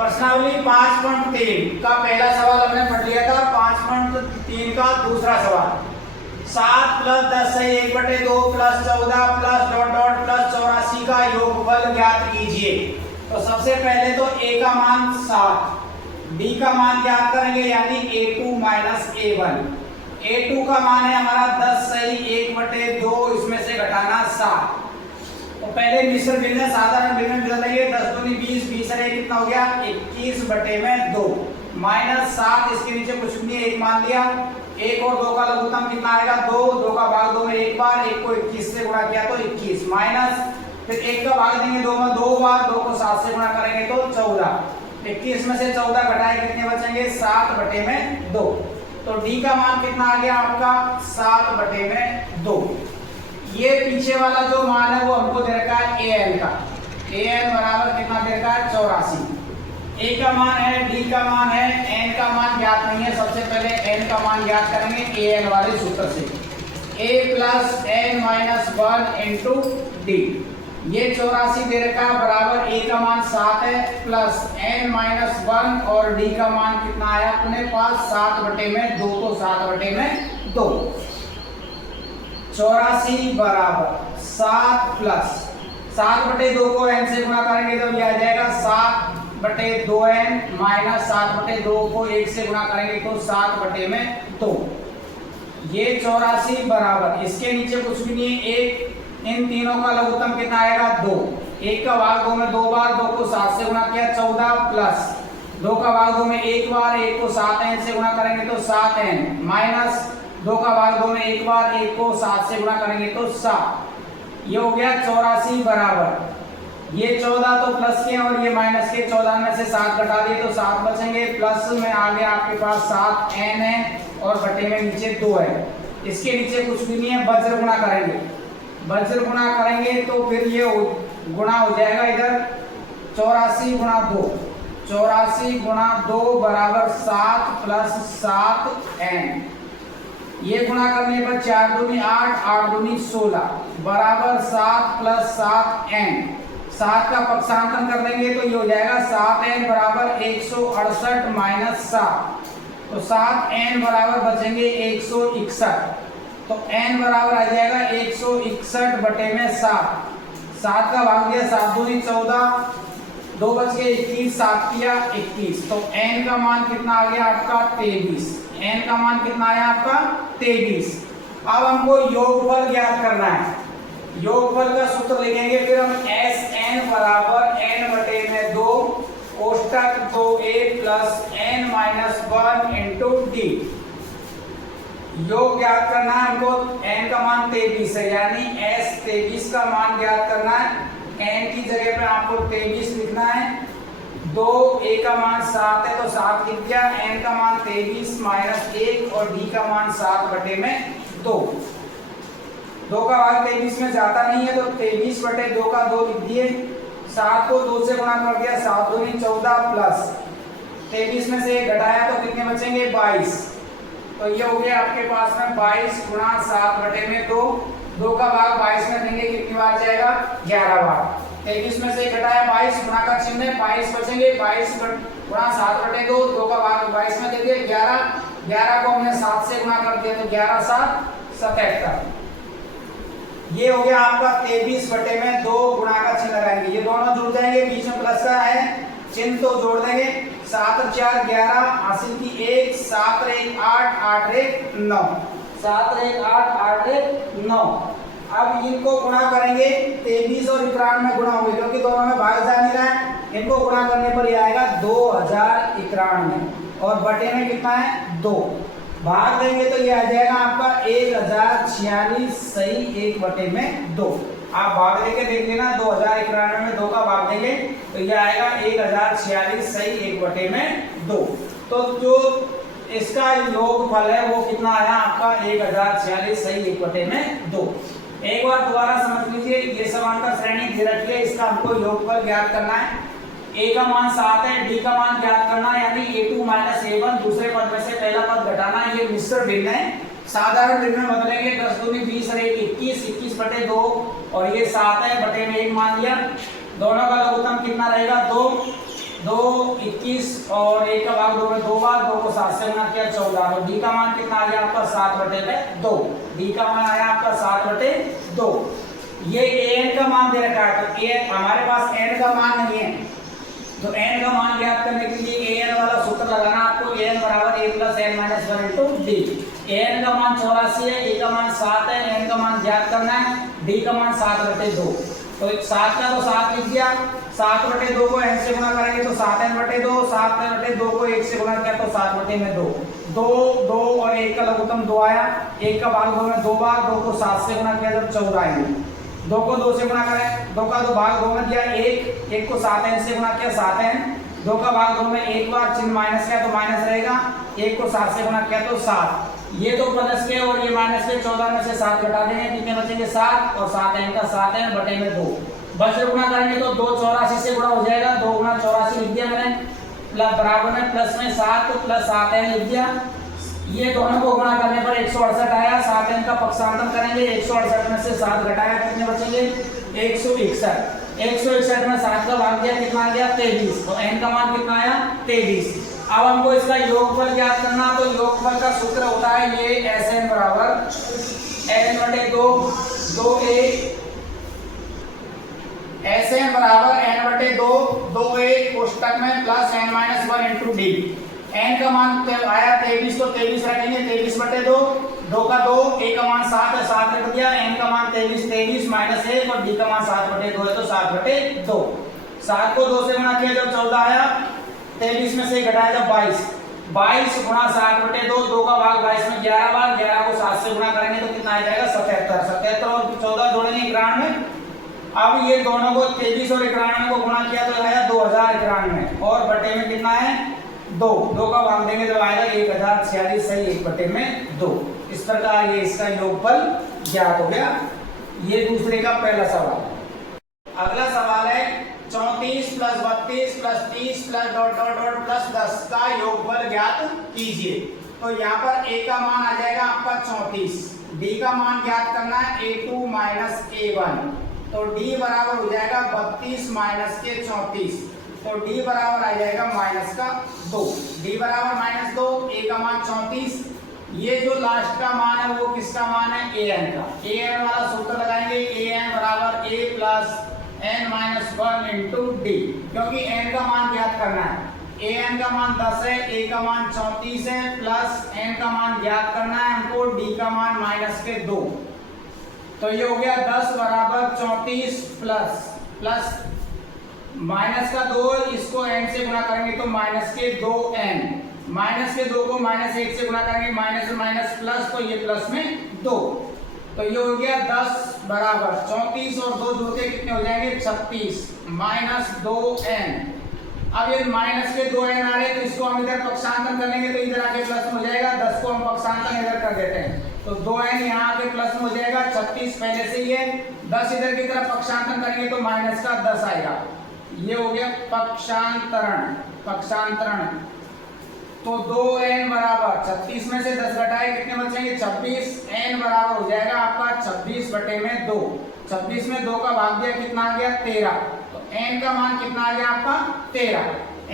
प्रश्नावली 5.3 का पहला सवाल हमने पढ़ लिया था। 5.3 का दूसरा सवाल 7 + 10 सही 1/2 + 14 + डॉट डॉट + 84 का योगफल ज्ञात कीजिए। तो सबसे पहले तो a का मान 7, b का मान ज्ञात करेंगे यानी a2 - a1। a2 का मान है हमारा 10 सही 1/2, इसमें से घटाना 7। तो पहले मिश्र भिन्न साधारण भिन्न मिल रही है। 10 दूनी 20, 20 और 1 कितना हो गया 21/2 -7। इसके नीचे कुछ नहीं, 1 मान लिया। 1 और 2 का लघुत्तम कितना आएगा 2, 2 का भाग 2 में एक बार, 1 को 21 से गुणा किया तो 21 माइनस, फिर 1 का भाग देंगे 2 में 2 बार, 2 को 7 से गुणा करेंगे तो 14। 21 में से 14 घटाए कितने बचेंगे 7/2। तो d का मान कितना आ गया आपका 7/2। ये पीछे वाला जो मान है वो हमको दे रखा है an का। an बराबर कितना दे रखा है 84। a का मान है, d का मान है, n का मान ज्ञात नहीं है। सबसे पहले n का मान ज्ञात करेंगे an वाले सूत्र से। a + n - 1 × d। ये 84 दे रखा है बराबर a का मान 7 है प्लस n - 1 और d का मान कितना आया अपने पास 7/2 तो 7/2। 84 बराबर 7 प्लस 7/2 को n से गुणा करेंगे तो ये आ जाएगा 7/2n माइनस 7/2 को 1 से गुणा करेंगे तो 7/2। ये 84 बराबर इसके नीचे कुछ भी नहीं है 1, इन तीनों का लघुत्तम कितना आएगा 2। 1 का भाग 2 में 2 बार, 2 को 7 से गुणा किया 14 प्लस 2 का भाग 2 में एक बार, 1 को 7n से गुणा करेंगे तो 7n माइनस 2 का भाग 2 में एक बार, 1 को 7 से गुणा करेंगे तो 7। ये हो गया 84 बराबर ये 14 तो प्लस के और ये माइनस के, 14 में से 7 घटा दिए तो 7 बचेंगे। प्लस में आ गया आपके पास 7n है और बटे में नीचे 2 है। इसके नीचे कुछ भी नहीं है, वज्र गुणा करेंगे। वज्र गुणा करेंगे तो फिर ये गुणा हो जाएगा इधर 84 × 2। 84 × 2 बराबर 7 + 7n। ये गुणा करने पर 4 दूनी 8, 8 दूनी 16 बराबर 7 + 7n। 7 का पक्षांतरण कर देंगे तो ये हो जाएगा 7n बराबर 168 - 7। तो 7n बराबर बचेंगे 161। तो n बराबर आ जाएगा 161/7। 7 का भाग दिया 7 दूनी 14, 2 बच गए 21, 7 किया 21। तो n का मान कितना आ गया आपका 23। n का मान कितना आया आपका 23। अब हमको योगफल ज्ञात करना है। योगफल का सूत्र लिखेंगे फिर हम Sn बराबर n/2 कोष्टक 2a + n - 1 × d। योग ज्ञात करना है हमको। n का मान 23 है यानी S 23 का मान ज्ञात करना है। n की जगह पे आपको 23 लिखना है। 2 a का मान 7 है तो 7 लिख दिया। n का मान 23 - 1 और d का मान 7/2। 2 का भाग 23 में जाता नहीं है तो 23/2 का 2 लिख दिए। 7 को 2 से गुणा कर दिया, 7 दूनी 14 प्लस 23 में से 1 घटाया तो कितने बचेंगे 22। तो ये हो गया आपके पास में 22 × 7/2। 2 का भाग 22 में देंगे कितनी बार जाएगा 11 बार। 23 में से घटाया 22, गुणा का चिन्ह है 22 बचेंगे। 22 × 7/2, 2 का भाग 22 में दे दिया 11। 11 को हमने 7 से गुणा कर दिया तो 11 × 7 = 77। ये हो गया आपका 23/2। गुणा का चिन्ह लगाएंगे, ये दोनों जुड़ जाएंगे, बीच में प्लस का है चिन्ह तो जोड़ देंगे। 7 × 4 = 11, हासिल की 1, 7 × 1 = 8, 8 × 1 = 9, 7 × 1 = 8, 8 × 1 = 9। अब इनको गुणा करेंगे 23 और 91 में गुणा होंगे क्योंकि दोनों में भाग जा नहीं रहा है। इनको गुणा करने पर ये आएगा 2091 और बटे में कितना है 2। भाग देंगे तो ये आ जाएगा आपका 1046 सही 1/2। आप भाग देके देख लेना 2091 में 2 का भाग देंगे तो ये आएगा 1046 सही 1/2। तो जो इसका योगफल है वो कितना आया आपका 1046 सही 1/2। एक बार दोबारा समझ लीजिए, ये समांतर श्रेणी दे रखी है, इसका हमको योगफल ज्ञात करना है। a का मान 7 है, d का मान ज्ञात करना है यानी a2 - a1। दूसरे पद में से पहला पद घटाना। ये मिश्र भिन्न है, साधारण भिन्न में बदलेंगे। 10 दूनी 20 और 1 21, 21/2 और ये 7 है, बटे में 1 मान लिया। दोनों का लघुत्तम कितना रहेगा 2। 2 21 और 1 का भाग 2 में 2 बार, 2 को 7 से गुणा किया 14। तो डी का मान कितना आ गया आपका 7/2। डी का मान आया आपका 7/2। ये एन का मान दे रखा है, तो ए हमारे पास एन का मान नहीं है, तो एन का मान ज्ञात करने के लिए एन वाला सूत्र लगाना आपको, एन बराबर a + n - 1 into D. N का मान 84 है, ए का मान 7 है, एन का मान ज्ञात करना है, डी का मान 7/2। तो 7 का तो 7 लिख दिया, 7/2 को n से गुणा करेंगे तो 7n/2, 7n/2 को 1 से गुणा किया तो 7/2। 2 2 और 1 का लघुत्तम 2 आया, 1 का भाग 2 में 2 बार, 2 को 7 से गुणा किया जब 14 आएंगे। 2 को 2 से गुणा करें, 2 का 2 भाग 2 में दिया 1, 1 को 7n से गुणा किया 7n, 2 का भाग 2 में 1 बार, चिन्ह माइनस किया तो माइनस रहेगा, 1 को 7 से गुणा किया तो 7। ये दो प्लस के और ये माइनस के, 14 में से 7 घटा देंगे, कितने बचेंगे 7, और 7n का 7n/2 बस गुणा करेंगे तो 2 84 से गुणा हो जाएगा, 2 गुणा 84 लिख दिया मैंने, प्लस बराबर में प्लस में 7 प्लस 7n लिख दिया। ये दोनों को गुणा करने पर 168 आया, 7n का पक्षांतर करेंगे, 168 में से 7 घटाया कितने बचेंगे 161। 161 में 7 का भाग दिया कितना आ गया 23, तो n का मान कितना आया 23। अब हमको इसका योगफल ज्ञात करना, तो योगफल का सूत्र होता है ये Sn बराबर n/2 2a, Sn बराबर n/2 2a कोष्टक में plus n-1 into D. n का मान आया 23, तो 23 रखेंगे, 23/2, 2 का 2, a का मान 7 है, 7 रख दिया, n का मान 23, 23 माइनस 1 और d का मान 7/2 है तो 7/2। 7 को 2 से गुणा किया जब 14 आया, 23 में से घटाया जब 22, 22 गुणा 7/2, 2 का भाग 22 में 11 बार, 11 को 7 से गुणा करेंगे तो कितना आ जाएगा 77। 77 और 14 जोड़ेंगे 91। अब ये दोनों को 23 और 91 को गुणा किया तो आया 2091 और बटे में कितना है 2, 2 का भाग देंगे तो आएगा 1046, सही 1/2। इस प्रकार ये इसका योगफल ज्ञात हो गया। ये दूसरे का पहला सवाल। अगला सवाल है 34 + 32 + 30 + ... + 10 का योगफल ज्ञात कीजिए। तो यहाँ पर a का मान आ जाएगा आपका 34, d का मान ज्ञात करना है a2 - a1, तो d बराबर हो जाएगा 32 - के 34, तो d बराबर आ जाएगा -2। d बराबर -2, a का मान 34, ये जो लास्ट का मान है वो किसका मान है an का। an वाला सूत्र लगाएंगे, an बराबर a + n-1 इंटू डी, क्योंकि n का मान ज्ञात करना है। an का मान 10 है, a का मान 34 है, प्लस n का मान ज्ञात करना है हमको, d का मान -2। तो ये हो गया 10 बराबर 34 प्लस माइनस का 2, इसको n से गुणा करेंगे तो -2n, -2 को -1 से गुणा करेंगे, माइनस प्लस, तो ये प्लस में 2, तो ये हो गया 10 बराबर 34 और 2 जोड़ते कितने हो जाएंगे 36 -2n। अब ये -2n आ रहे तो इसको हम इधर पक्षांतर कर लेंगे तो इधर आके प्लस में हो जाएगा, 10 को हम पक्षांतर इधर कर देते हैं तो 2n यहाँ आके प्लस में हो जाएगा, 36 पहले से ही है, 10 इधर की तरफ पक्षांतर करेंगे तो -10 आएगा। ये हो गया पक्षांतरण। तो 2n बराबर 36 में से 10 घटाए कितने बचेंगे 26, n बराबर हो जाएगा आपका 26/2। 26 में 2 का भाग दिया कितना आ गया 13, तो n का मान कितना आ गया आपका 13,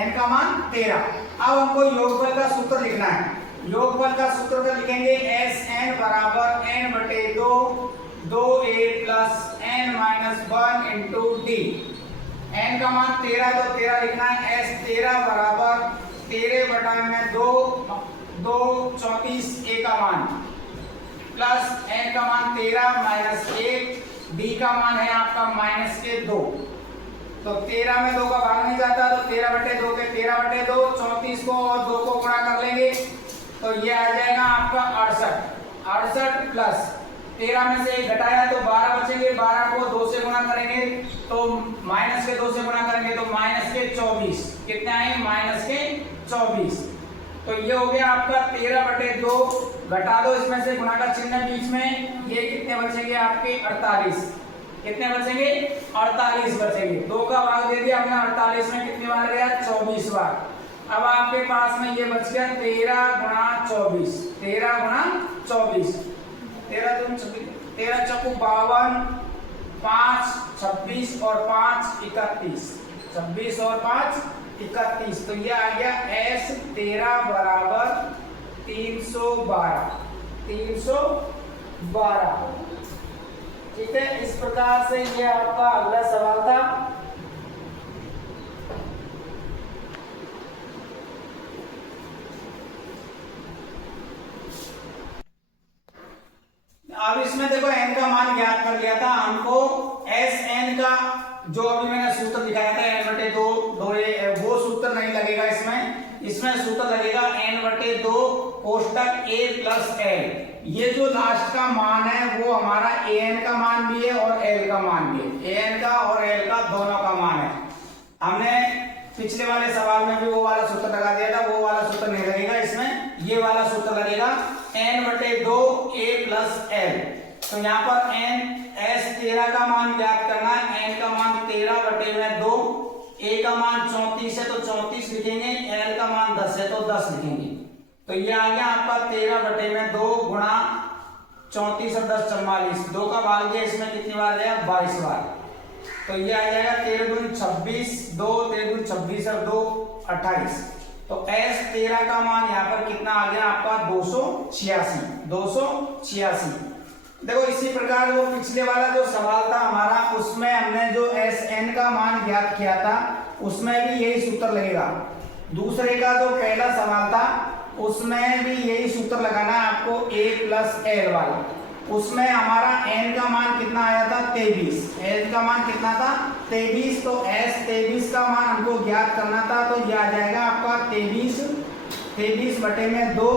n का मान 13। अब हमको योगफल का सूत्र लिखना है। योगफल का सूत्र तो लिखेंगे Sn बराबर n/2 2a + n-1 into D. n का मान 13 है तो 13 लिखना है, S13 बराबर 13/2 2 34 a का मान प्लस n का मान 13 - 1, d का मान है आपका -2। तो 13 में 2 का भाग नहीं जाता तो 13/2 के 13/2, 34 को और 2 को गुणा कर लेंगे तो ये आ जाएगा आपका 68 प्लस 13 में से 1 घटाया तो 12 बचेंगे, 12 को 2 से गुणा करेंगे तो -2 से गुणा करेंगे तो -24, कितने आए -24। तो ये हो गया आपका 13/2, घटा दो इसमें से, गुणा का चिन्ह बीच में, ये कितने बचेंगे आपके 48, कितने बचेंगे 48 बचेंगे। 2 का भाग दे दिया हमने 48 में, कितनी बार गया 24 बार। अब आपके पास में ये बच गया 13 × 24, 13 × 24, 13 दूनी 26, 13 चौको 52, 5 26 और 5 31, 26 और 5 31। तो ये आ गया S13 बराबर 312। 312, ठीक है। इस प्रकार से ये आपका अगला सवाल था। अब इसमें देखो n का मान ज्ञात कर लिया था हमको। एस एन का जो अभी मैंने सूत्र दिखाया था n/2 वो सूत्र नहीं लगेगा इसमें। इसमें सूत्र लगेगा n/2 कोष्टक a प्लस l। ये जो लास्ट का मान है वो हमारा an का मान भी है और l का मान भी है। an का और l का दोनों का मान है। हमने पिछले वाले सवाल में भी वो वाला सूत्र लगा दिया था, वो वाला सूत्र नहीं लगेगा इसमें। ये वाला सूत्र लगेगा n/2 a प्लस l। तो यहाँ पर S13 का मान ज्ञात करना है। n का मान 13/2, a का मान 34 है तो 34 लिखेंगे, l का मान 10 है तो 10 लिखेंगे। तो ये आ गया आपका 13/2 गुणा 34 और 10 44। 2 का भाग दिया, इसमें कितनी बार जाएगा? 22 बार। तो ये आ जाएगा 13 दूनी 26, 2 13 दूनी 26 और 2 28। तो S13 का मान यहाँ पर कितना आ गया आपका? 286। 286। देखो इसी प्रकार वो पिछले वाला जो सवाल था हमारा, उसमें हमने जो Sn का मान ज्ञात किया था उसमें भी यही सूत्र लगेगा। दूसरे का जो पहला सवाल था उसमें भी यही सूत्र लगाना है आपको, a प्लस l वाला। उसमें हमारा n का मान कितना आया था? 23। n का मान कितना था? 23। तो S23 का मान हमको ज्ञात करना था, तो ये आ जाएगा आपका 23/2।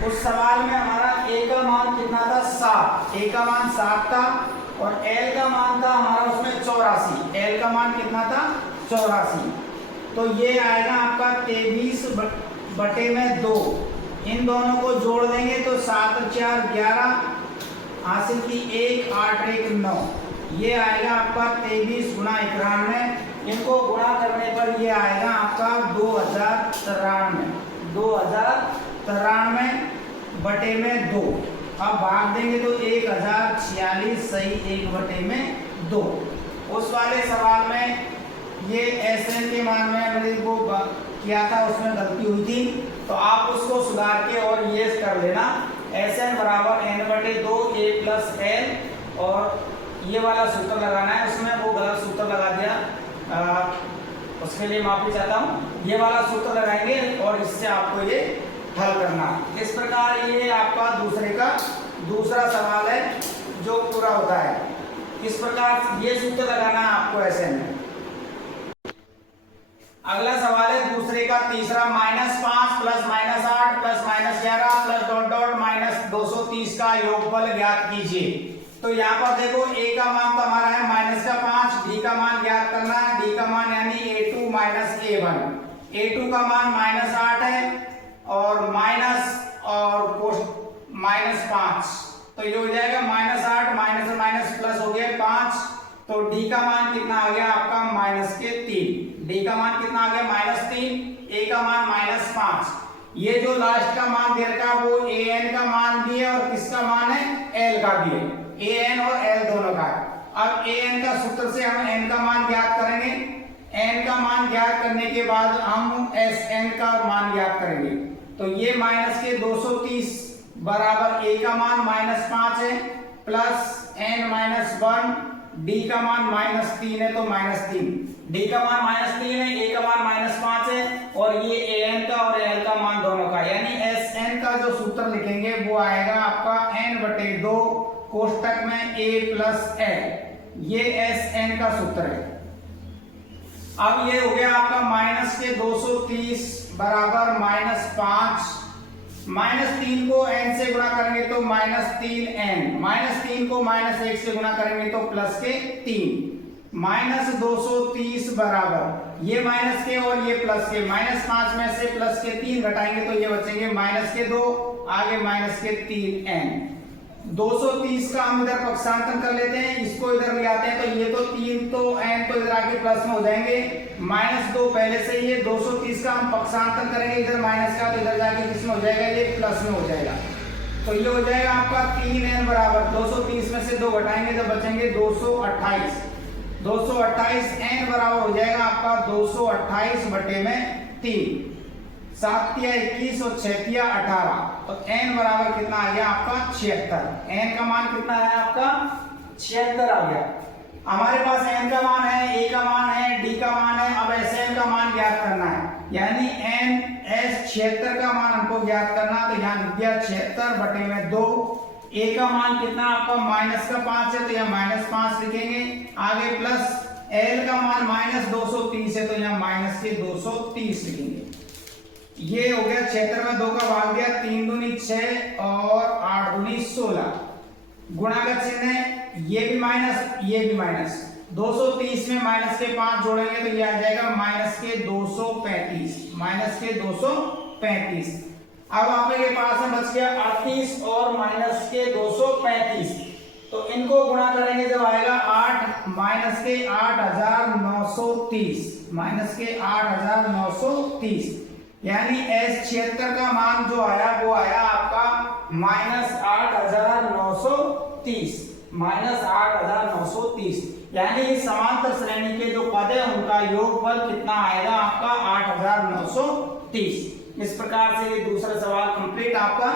उस सवाल में हमारा a का मान कितना था? 7। a का मान 7 था और l का मान था हमारा उसमें 84। l का मान कितना था? 84। तो ये आएगा आपका 23/2। इन दोनों को जोड़ देंगे तो 7 और 4 11, हासिल की 1 8 1 9। ये आएगा आपका 23 गुणा 91। इनको गुणा करने पर ये आएगा आपका 2093/2। अब भाग देंगे तो 1046 सही 1/2। उस वाले सवाल में ये Sn के मान में मैंने वो किया था, उसमें गलती हुई थी, तो आप उसको सुधार के और ये कर लेना। Sn बराबर n/2 a प्लस l, और ये वाला सूत्र लगाना है। उसमें वो गलत सूत्र लगा दिया, उसके लिए माफी चाहता हूँ। ये वाला सूत्र लगाएंगे और इससे आपको ये हल करना। इस प्रकार ये आपका दूसरा सवाल है जो पूरा होता है। इस प्रकार ये सूत्र लगाना है आपको Sn में। अगला सवाल है दूसरे का तीसरा, -5 plus -8 plus -11 plus dot dot -230 का योगफल ज्ञात कीजिए। तो यहाँ पर देखो a का मान तो हमारा है -5, d का मान ज्ञात करना है। d का मान यानी a2 - a1। a2 का मान -8 है और -5, तो ये हो जाएगा -8 माइनस प्लस हो गया 5। तो d का मान कितना आ गया आपका? -3। d का मान कितना आ गया? -3। a का मान -5। ये जो लास्ट का मान दे रखा है वो an का मान भी है और किसका मान है? l का भी है। an और l दोनों का है। अब an का सूत्र से हम n का मान ज्ञात करेंगे। n का मान ज्ञात करने के बाद हम Sn का मान ज्ञात करेंगे। तो ये -230 बराबर a का मान -5 है प्लस n-1, d का मान -3 है तो -3। d का मान -3 है, a का मान -5 है और ये an का और l का मान दोनों का, यानी Sn का जो सूत्र लिखेंगे वो आएगा आपका n/2 कोष्टक में a प्लस l। ये Sn का सूत्र है। अब ये हो गया आपका -230 बराबर -5। -3 को n से गुणा करेंगे तो -3n, -3 को -1 से गुणा करेंगे तो +3। -230 बराबर ये माइनस के और ये प्लस के, -5 में से +3 घटाएंगे तो ये बचेंगे -2, आगे -3n। 230 का हम इधर पक्षांतर कर लेते हैं, इसको इधर ले आते हैं तो ये तो 3 तो n तो इधर आके प्लस में हो जाएंगे, -2 पहले से ये 230 का हम पक्षांतर करेंगे इधर माइनस का तो इधर जाके किसमें हो जाएगा? ये प्लस में हो जाएगा। तो ये हो जाएगा आपका 3n बराबर 230 में से 2 घटाएंगे तो बचेंगे 228। 228 n बराबर हो जाएगा आपका 228 बटे में 3, 7 तिया 21 और 6 तिया 18, तो n बराबर कितना आ गया आपका 76। n का मान कितना है आपका 76 आ गया। हमारे पास n का मान है, a का मान है, d का मान है, अब Sn का मान ज्ञात करना है, यानी n s 76 का मान हमको ज्ञात करना, तो यहाँ लिख दिया 76 बटे में 2। a का मान कितना आपका माइनस का 5 है, तो यहाँ -5 लिखेंगे, आगे प्लस l का मान -230 है, तो यहाँ माइनस के 230 लिखेंगे। ये हो गया 76 में 2 का भाग दिया, 3 दूनी 6 और 8 दूनी 16, गुणा का चिन्ह है, ये भी माइनस ये भी माइनस, 230 में माइनस के 5 जोड़ेंगे तो ये आ जाएगा माइनस के 235, माइनस के 235। अब आपके पास में बच गया 38 और माइनस के 235, तो इनको गुणा करेंगे जब आएगा 8 माइनस के 8930, माइनस के 8930, यानी S76 का मान जो आया वो आया आपका -8930, -8930, यानी इस समांतर श्रेणी के जो पद है उनका योगफल कितना आएगा आपका 8930। इस प्रकार से ये दूसरा सवाल कंप्लीट आपका